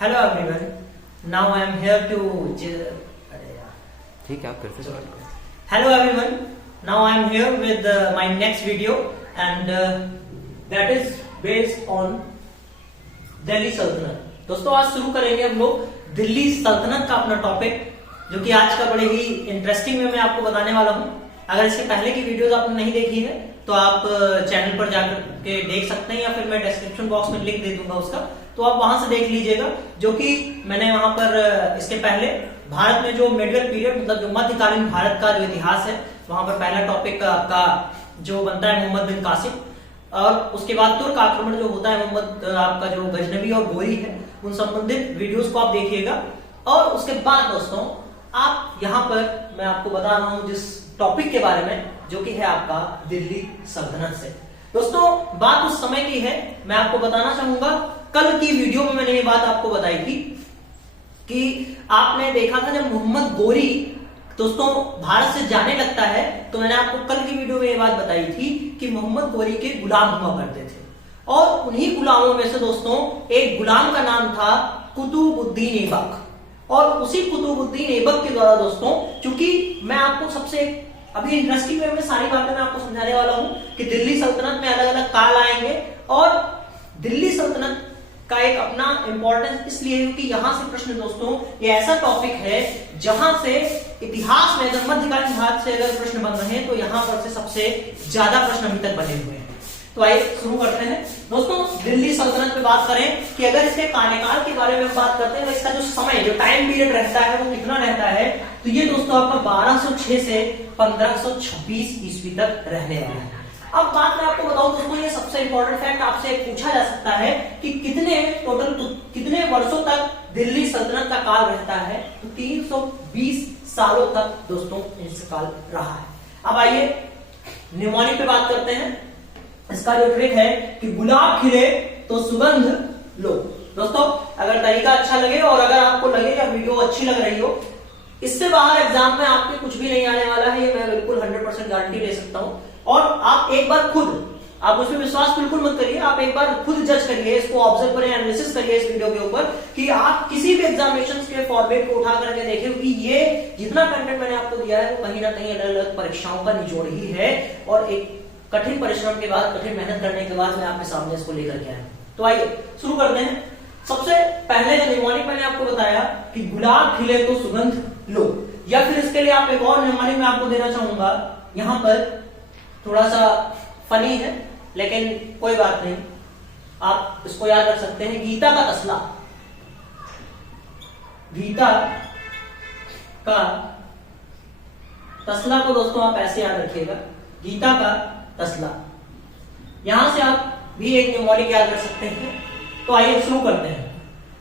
Hello everyone. Now I am here to. ठीक है आप करते चलो। Hello everyone. Now I am here with my next video and that is based on Delhi सल्तनत। दोस्तों आज शुरू करेंगे हम लोग दिल्ली सल्तनत का अपना टॉपिक, जो कि आज का बड़े ही इंटरेस्टिंग वे में आपको बताने वाला हूँ। अगर इसके पहले की वीडियोस आपने नहीं देखी है तो आप चैनल पर जाकर के देख सकते हैं, या फिर मैं डिस्क्रिप्शन बॉक्स में लिंक दे दूंगा उसका, तो आप वहां से देख लीजिएगा। जो कि मैंने वहां पर इसके पहले भारत में जो मिडियल पीरियड मतलब जो मध्यकालीन भारत का जो इतिहास है, वहां पर पहला टॉपिक आपका जो बनता है मोहम्मद बिन कासिम, और उसके बाद तुर्क आक्रमण जो होता है मोहम्मद आपका जो गजनबी और गोरी है, उन संबंधित वीडियोस को आप देखिएगा। और उसके बाद दोस्तों आप यहाँ पर मैं आपको बता रहा हूँ जिस टॉपिक के बारे में, जो कि है आपका दिल्ली सल्तनत से। दोस्तों बात उस समय की है, मैं आपको बताना चाहूंगा कल की वीडियो में मैंने ये बात आपको बताई थी कि आपने देखा था जब मोहम्मद गोरी दोस्तों भारत से जाने लगता है, तो मैंने आपको कल की वीडियो में ये बात बताई थी कि मोहम्मद गोरी के गुलाम हुआ करते थे, और उन्हीं गुलामों में से दोस्तों एक गुलाम का नाम था कुतुबुद्दीन ऐबक। और उसी कुतुबुद्दीन ऐबक के द्वारा दोस्तों, चूंकि मैं आपको सबसे अभी इंटरेस्टिंग वे में सारी बातें मैं आपको समझाने वाला हूं कि दिल्ली सल्तनत में अलग अलग काल आएंगे, और दिल्ली सल्तनत का एक अपना इंपॉर्टेंस इसलिए क्योंकि यहां से प्रश्न दोस्तों ये ऐसा टॉपिक है जहां से इतिहास में अगर मध्यकालीन भारत से अगर प्रश्न बन रहे हैं तो यहां पर से सबसे ज्यादा प्रश्न अभी तक बने हुए हैं। तो आइए शुरू करते हैं दोस्तों। दिल्ली सल्तनत पे बात करें कि अगर इसके कार्यकाल के बारे में बात करते हैं तो इसका जो समय जो टाइम पीरियड रहता है वो कितना रहता है, तो ये दोस्तों आपका 1206 से 1526 ईस्वी तक रहने वाला है। अब बात मैं आपको बताऊं दोस्तों, ये सबसे इंपॉर्टेंट फैक्ट आपसे पूछा जा सकता है कि कितने वर्षों तक दिल्ली सल्तनत का काल रहता है, तो 320 सालों तक दोस्तों इसका काल रहा है। अब आइए निमोनिक पे बात करते हैं। इसका जो ट्रिक है कि गुलाब खिले तो सुगंध लो। दोस्तों अगर तरीका अच्छा लगे और अगर आपको लगे कि वीडियो अच्छी लग रही हो, इससे बाहर एग्जाम में आपके कुछ भी नहीं आने वाला है, ये मैं बिल्कुल 100% गारंटी ले सकता हूं। और आप एक बार खुद, आप उसमें विश्वास बिल्कुल मत करिए, आप एक बार खुद जज करिए, इसको ऑब्जर्व करिए, एनालिसिस करिए इस वीडियो के ऊपर कि आप किसी भी एग्जामिनेशन के फॉर्मेट को उठा करके देखें कि ये जितना कंटेंट मैंने आपको दिया है वो कहीं ना कहीं अलग अलग परीक्षाओं का निचोड़ ही है, और एक कठिन परिश्रम के बाद, कठिन मेहनत करने के बाद मैं आपके सामने इसको लेकर के आया। तो आइए शुरू करते हैं। सबसे पहले जो निमोनिक मैंने आपको बताया कि गुलाब खिले तो सुगंध लो, या फिर इसके लिए आप एक और निमोनिक मैं आपको देना चाहूंगा। यहां पर थोड़ा सा फनी है लेकिन कोई बात नहीं, आप इसको याद रख सकते हैं। गीता का तसला, गीता का तसला को दोस्तों आप ऐसे याद रखिएगा, गीता का तसला। यहां से आप भी एक निमोनिक याद रख सकते हैं। तो आइए शुरू करते हैं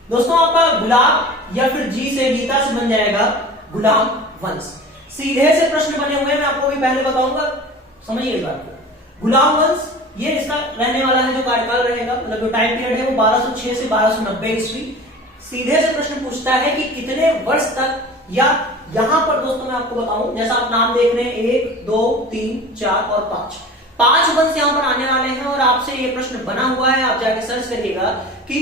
दोस्तों। आपका गुलाब या फिर जी से गीता से बन जाएगा गुलाम वंश। सीधे से प्रश्न बने हुए हैं, मैं आपको भी पहले बताऊंगा, समझिए इस बात को। गुलाम वंश ये इसका रहने वाला है, जो कार्यकाल रहेगा मतलब जो टाइम पीरियड है वो 1206 से 1290 ईस्वी। सीधे से प्रश्न पूछता है कि कितने वर्ष तक, या यहां पर दोस्तों मैं आपको बताऊं, जैसा आप नाम देख रहे हैं 1 2 3 4 और 5 वंश यहां पर आने वाले हैं, और आपसे ये प्रश्न बना हुआ है, आप जाके सर्च करिएगा कि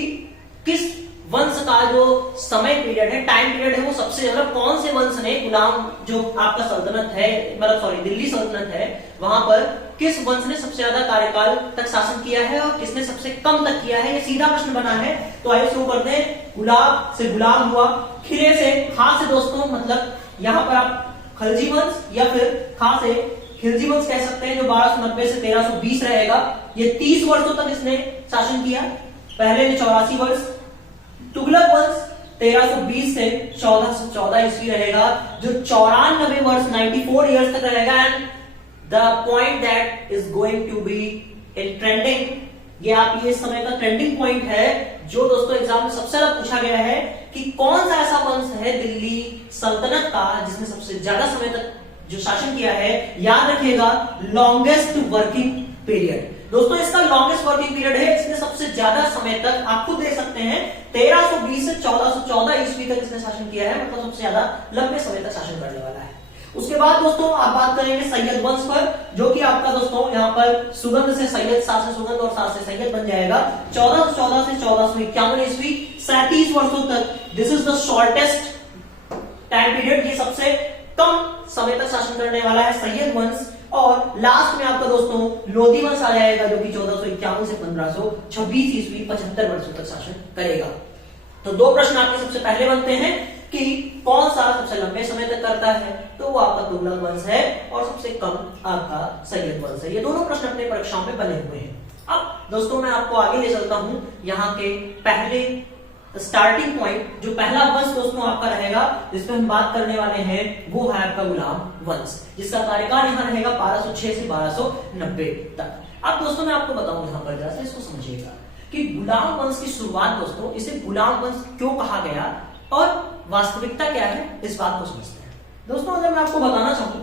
किस वंश का जो समय पीरियड है, टाइम पीरियड है, वो सबसे मतलब कौन से वंश ने गुलाम जो आपका सल्तनत है मतलब सॉरी दिल्ली सल्तनत है, वहां पर किस वंश ने सबसे ज्यादा कार्यकाल तक शासन किया है और किसने सबसे कम तक किया है, ये सीधा प्रश्न बना है। तो आइए शुरू करते हैं। गुलाब से गुलाम हुआ, खिले से खा से दोस्तों मतलब यहां पर आप खलजी वंश या फिर खा से खिलजी वंश कह सकते हैं, जो 1290 से 1320 रहेगा। ये 30 वर्षों तक इसने शासन किया, पहले ने 84 वर्ष। तुगलक वंश 1320 से 1414 ईस्वी रहेगा, जो 94 वर्ष 94 ईयर्स तक रहेगा। And the point that is going to be in trending, ये आप ये समय का ट्रेंडिंग पॉइंट है, जो दोस्तों एग्जाम में सबसे ज्यादा पूछा गया है कि कौन सा ऐसा वंश है दिल्ली सल्तनत का जिसने सबसे ज्यादा समय तक जो शासन किया है। याद रखिएगा लॉन्गेस्ट वर्किंग पीरियड दोस्तों, इसका लॉन्गेस्ट वर्किंग पीरियड है, इसने सबसे ज्यादा समय तक, आप खुद देख सकते हैं 1320 से 1414 ईस्वी तक इसने शासन किया है, मतलब सबसे ज्यादा लंबे समय तक शासन करने वाला है। उसके बाद दोस्तों आप बात करेंगे सैयद वंश पर, जो कि आपका दोस्तों यहाँ पर सुगंध से सैयद, सात से सुगंध और सात से सैयद बन जाएगा। 1414 से 1451 ईस्वी, 37 वर्षों तक। This is the shortest time period, ये सबसे कम समय तक शासन करने वाला है सैयद वंश। और लास्ट में आपका दोस्तों लोधी वंश आ जाएगा, जो कि 1451 से 1526 ईस्वी, 75 वर्षों तक शासन करेगा। तो दो प्रश्न आपके सबसे पहले बनते हैं कि कौन सा सबसे लंबे समय तक करता है, तो वो आपका तुगलक वंश है, और सबसे कम आपका सैयद वंश है। ये दोनों प्रश्न अपने परीक्षाओं में बने हुए हैं। अब दोस्तों मैं आपको आगे ले चलता हूं, यहाँ के पहले स्टार्टिंग पॉइंट, जो पहला वंश दोस्तों आपका रहेगा जिसमें हम बात करने वाले हैं, वो है आपका गुलाम वंश, जिसका कार्यकाल यहाँ रहेगा 1206 से 1290 तक। अब दोस्तों मैं आपको बताऊं यहाँ पर, जरा इसको समझिएगा कि गुलाम वंश की शुरुआत दोस्तों, इसे गुलाम वंश क्यों कहा गया और वास्तविकता क्या है, इस बात को समझते हैं। दोस्तों अगर मैं आपको बताना चाहूं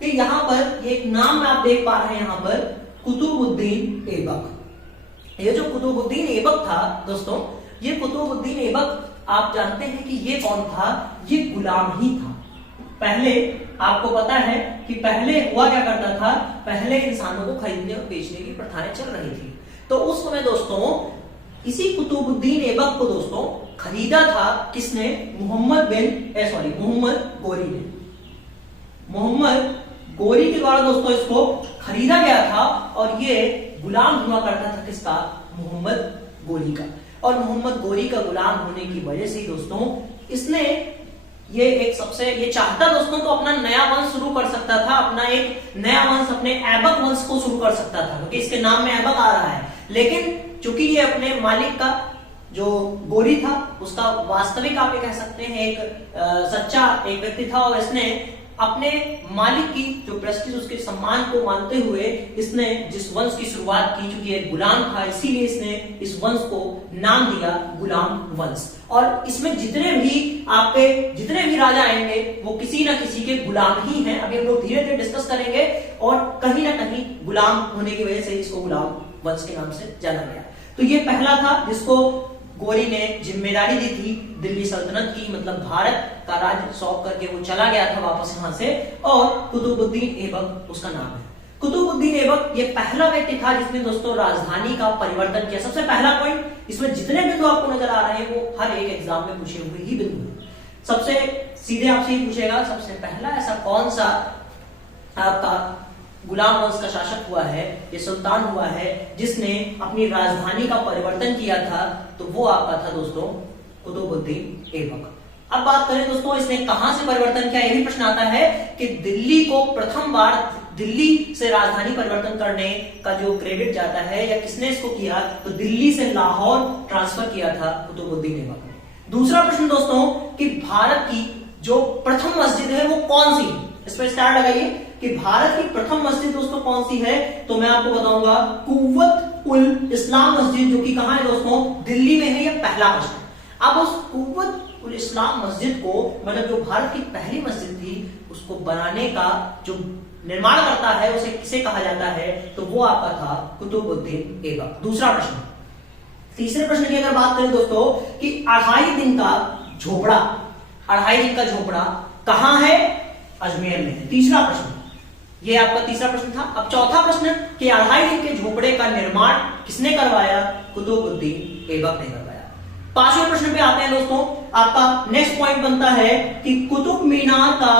कि यहाँ पर एक नाम आप देख पा रहे हैं, यहाँ पर कुतुबुद्दीन ऐबक। ये जो कुतुबुद्दीन ऐबक था दोस्तों, ये कुतुबुद्दीन ऐबक आप जानते हैं कि ये कौन था, ये गुलाम ही था। पहले आपको पता है कि पहले हुआ क्या करता था, पहले इंसानों को खरीदने और बेचने की प्रथाएं चल रही थी। तो उस समय दोस्तों इसी कुतुबुद्दीन ऐबक को दोस्तों खरीदा था किसने, मोहम्मद गोरी ने। मोहम्मद गोरी के द्वारा दोस्तों इसको खरीदा गया था, और ये गुलाम हुआ करता था किसका, मोहम्मद गोरी का। और मोहम्मद गोरी का गुलाम होने की वजह से दोस्तों इसने ये चाहता दोस्तों तो अपना नया वंश शुरू कर सकता था, अपना एक नया वंश, अपने ऐबक वंश को शुरू कर सकता था, क्योंकि इसके नाम में ऐबक आ रहा है। लेकिन चूंकि ये अपने मालिक का जो गोरी था, उसका वास्तविक आप ये कह सकते हैं एक सच्चा एक व्यक्ति था, और इसने अपने मालिक की जो प्रेस्टीज, उसके सम्मान को मानते हुए इसने जिस वंश की शुरुआत की, चूंकि एक गुलाम था, इसीलिए इसने इस वंश को नाम दिया गुलाम वंश। और इसमें जितने भी राजा आएंगे वो किसी ना किसी के गुलाम ही हैं। अभी हम लोग धीरे धीरे डिस्कस करेंगे, और कहीं ना कहीं गुलाम होने की वजह से इसको गुलाम वंश के नाम से जाना गया। तो ये पहला था जिसको गोरी ने जिम्मेदारी दी थी दिल्ली सल्तनत की, मतलब भारत का राज्य सौंप करके वो चला गया था वापस यहां से। और कुतुबुद्दीन ऐबक उसका नाम है। कुतुबुद्दीन ऐबक ये पहला व्यक्ति था जिसने दोस्तों राजधानी का परिवर्तन किया। सबसे पहला पॉइंट, इसमें जितने बिंदु आपको नजर आ रहे हैं वो हर एक एग्जाम में पूछे हुए ही बिंदु हैं। सबसे सीधे आपसे ही पूछेगा, सबसे पहला ऐसा कौन सा आपका गुलाम वंश का शासक हुआ है, ये सुल्तान हुआ है, जिसने अपनी राजधानी का परिवर्तन किया था, तो वो आपका था दोस्तों कुतुबुद्दीन ऐबक। अब बात करें दोस्तों इसने कहां से परिवर्तन किया, ये भी प्रश्न आता है कि दिल्ली को प्रथम बार दिल्ली से राजधानी परिवर्तन करने का जो क्रेडिट जाता है, या किसने इसको किया, तो दिल्ली से लाहौर ट्रांसफर किया था कुतुबुद्दीन ऐबक ने। दूसरा प्रश्न दोस्तों कि भारत की जो प्रथम मस्जिद है वो कौन सी, इस पर स्टार लगाइए कि भारत की प्रथम मस्जिद दोस्तों कौन सी है, तो मैं आपको बताऊंगा कुव्वत उल इस्लाम मस्जिद, जो कि कहां है दोस्तों, दिल्ली में है। यह पहला प्रश्न। अब उस कुव्वत उल इस्लाम मस्जिद को, मतलब जो भारत की पहली मस्जिद थी, उसको बनाने का जो निर्माण करता है उसे किसे कहा जाता है, तो वो आपका था कुतुबुद्दीन ऐबक। दूसरा प्रश्न। तीसरे प्रश्न की अगर बात करें दोस्तों कि 2.5 दिन का झोपड़ा, 2.5 दिन का झोपड़ा कहां है, अजमेर में है। तीसरा प्रश्न, ये आपका तीसरा प्रश्न था। अब चौथा प्रश्न कि 2.5 दिन के झोपड़े का निर्माण किसने करवाया, कुतुबुद्दीन ऐबक ने करवाया। पांचवें प्रश्न पे आते हैं दोस्तों। आपका नेक्स्ट पॉइंट बनता है कि कुतुब मीनार का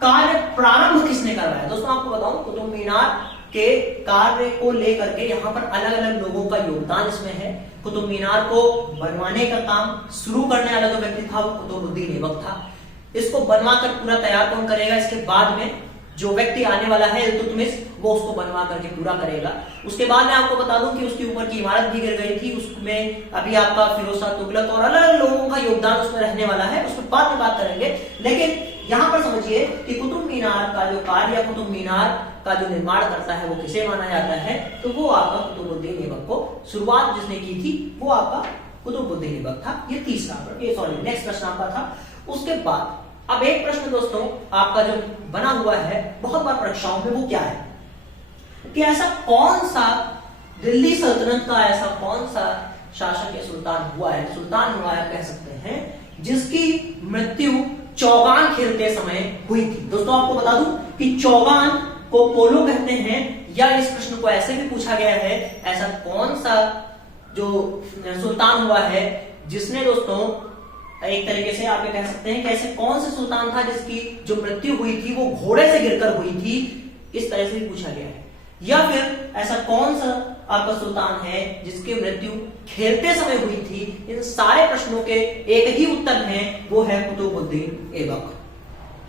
कार्य प्रारंभ किसने करवाया। दोस्तों आपको बताऊं, कुतुब मीनार के कार्य को लेकर के यहाँ पर अलग अलग लोगों का योगदान इसमें है। कुतुब मीनार को बनवाने का काम शुरू करने वाला जो व्यक्ति था वो कुतुबुद्दीन ऐबक था। इसको बनवा कर पूरा तैयार कौन करेगा, इसके बाद में जो व्यक्ति आने वाला है इल्तुतमिश, वो उसको बनवा करके पूरा करेगा। उसके बाद मैं आपको बता दूं कि उसके ऊपर की इमारत भी गिर गई थी, उसमें अभी आपका फिरोज शाह तुगलक और अलग अलग लोगों का योगदान उसमें रहने वाला है, उसमें बाद में बात करेंगे। लेकिन यहां पर समझिए कि कुतुब मीनार का जो कार्य, कुतुब मीनार का जो निर्माण करता है वो किसे माना जाता है, तो वो आपका कुतुबुद्दीन ऐबक को, शुरुआत जिसने की थी वो आपका कुतुबुद्दीन ऐबक था। ये तीसरा, नेक्स्ट प्रश्न आपका था। उसके बाद अब एक प्रश्न दोस्तों आपका जो बना हुआ है बहुत बार परीक्षाओं में, वो क्या है कि ऐसा कौन सा दिल्ली सल्तनत का ऐसा कौन सा शासक या सुल्तान हुआ है, आप कह सकते हैं, जिसकी मृत्यु चौगान खेलते समय हुई थी। दोस्तों आपको बता दूं कि चौगान को पोलो कहते हैं, या इस प्रश्न को ऐसे भी पूछा गया है, ऐसा कौन सा जो सुल्तान हुआ है जिसने दोस्तों एक तरीके से आप ये कह सकते हैं कि ऐसे कौन सा सुल्तान था जिसकी जो मृत्यु हुई थी वो घोड़े से गिरकर हुई थी, इस तरह से भी पूछा गया है। या फिर ऐसा कौन सा आपका सुल्तान है जिसकी मृत्यु खेलते समय हुई थी। इन सारे प्रश्नों के एक ही उत्तर है, वो है कुतुबुद्दीन ऐबक।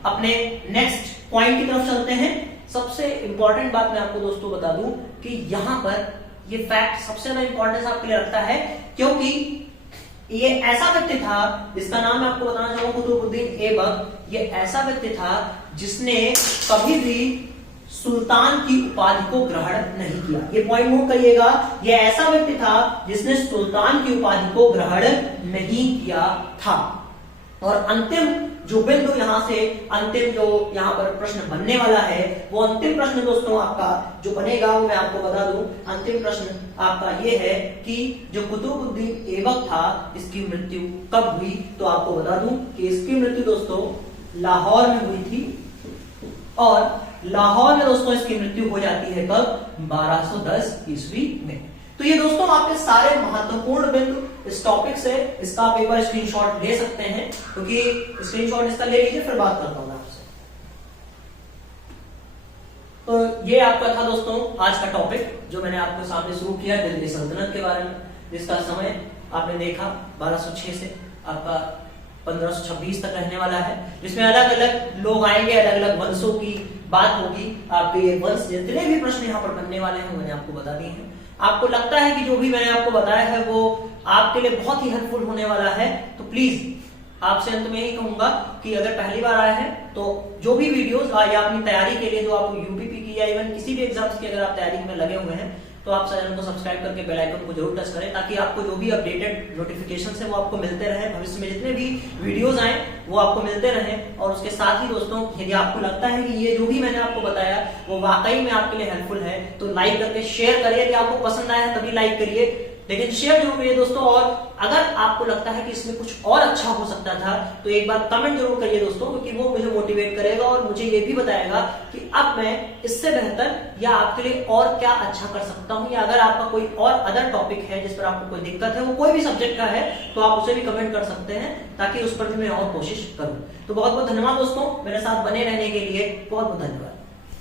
अपने नेक्स्ट पॉइंट की तरफ चलते हैं। सबसे इंपॉर्टेंट बात मैं आपको दोस्तों बता दूं कि यहां पर ये फैक्ट सबसे ज्यादा इंपॉर्टेंस आपके लिए रखता है, क्योंकि ये ऐसा व्यक्ति था जिसका नाम मैं आपको बताना चाहूंगा कुतुबुद्दीन ऐबक। ये ऐसा व्यक्ति था जिसने कभी भी सुल्तान की उपाधि को ग्रहण नहीं किया। ये पॉइंट नोट करिएगा, ये ऐसा व्यक्ति था जिसने सुल्तान की उपाधि को ग्रहण नहीं किया था। और अंतिम जो बिंदु यहां से अंतिम जो यहां पर प्रश्न बनने वाला है, वो अंतिम प्रश्न दोस्तों आपका जो बनेगा वो मैं आपको बता दूं। अंतिम प्रश्न आपका ये है कि जो कुतुबुद्दीन ऐबक था इसकी मृत्यु कब हुई। तो आपको बता दूं कि इसकी मृत्यु दोस्तों लाहौर में हुई थी, और लाहौर में दोस्तों इसकी मृत्यु हो जाती है कब, 1210 ईस्वी में। तो ये दोस्तों आपके सारे महत्वपूर्ण बिंदु इस टॉपिक से, इसका आप एक बार स्क्रीनशॉट ले सकते हैं, क्योंकि स्क्रीनशॉट इसका ले लीजिए, फिर बात करता हूं आपसे। तो ये आपका था दोस्तों आज का टॉपिक जो मैंने आपके सामने शुरू किया दिल्ली सल्तनत के बारे में, जिसका समय आपने देखा 1206 से आपका 1526 तक रहने वाला है, जिसमें अलग अलग लोग आएंगे, अलग अलग वंशों की बात होगी। आपके वंश जितने भी प्रश्न यहाँ पर बनने वाले हैं मैंने आपको बता दिए हैं। आपको लगता है कि जो भी मैंने आपको बताया है वो आपके लिए बहुत ही हेल्पफुल होने वाला है, तो प्लीज आपसे अंत में यही कहूंगा कि अगर पहली बार आए हैं तो जो भी वीडियोस या अपनी तैयारी के लिए जो आप यूपीपी की या इवन किसी भी एग्जाम्स की अगर आप तैयारी में लगे हुए हैं तो आप चैनल को सब्सक्राइब करके बेल आइकन को जरूर टच करें, ताकि आपको जो भी अपडेटेड नोटिफिकेशन है वो आपको मिलते रहे। भविष्य में जितने भी वीडियोस आए वो आपको मिलते रहे। और उसके साथ ही दोस्तों यदि आपको लगता है कि ये जो भी मैंने आपको बताया वो वाकई में आपके लिए हेल्पफुल है तो लाइक करके शेयर करिए। यदि आपको पसंद आया तभी लाइक करिए, लेकिन शेयर जरूर करिए दोस्तों। और अगर आपको लगता है कि इसमें कुछ और अच्छा हो सकता था तो एक बार कमेंट जरूर करिए दोस्तों, क्योंकि वो मुझे मोटिवेट करेगा और मुझे ये भी बताएगा कि अब मैं इससे बेहतर या आपके लिए और क्या अच्छा कर सकता हूं, या अगर आपका कोई और अदर टॉपिक है जिस पर आपको कोई दिक्कत है, वो कोई भी सब्जेक्ट का है, तो आप उसे भी कमेंट कर सकते हैं, ताकि उस पर भी मैं और कोशिश करूं। तो बहुत बहुत धन्यवाद दोस्तों, मेरे साथ बने रहने के लिए बहुत बहुत धन्यवाद।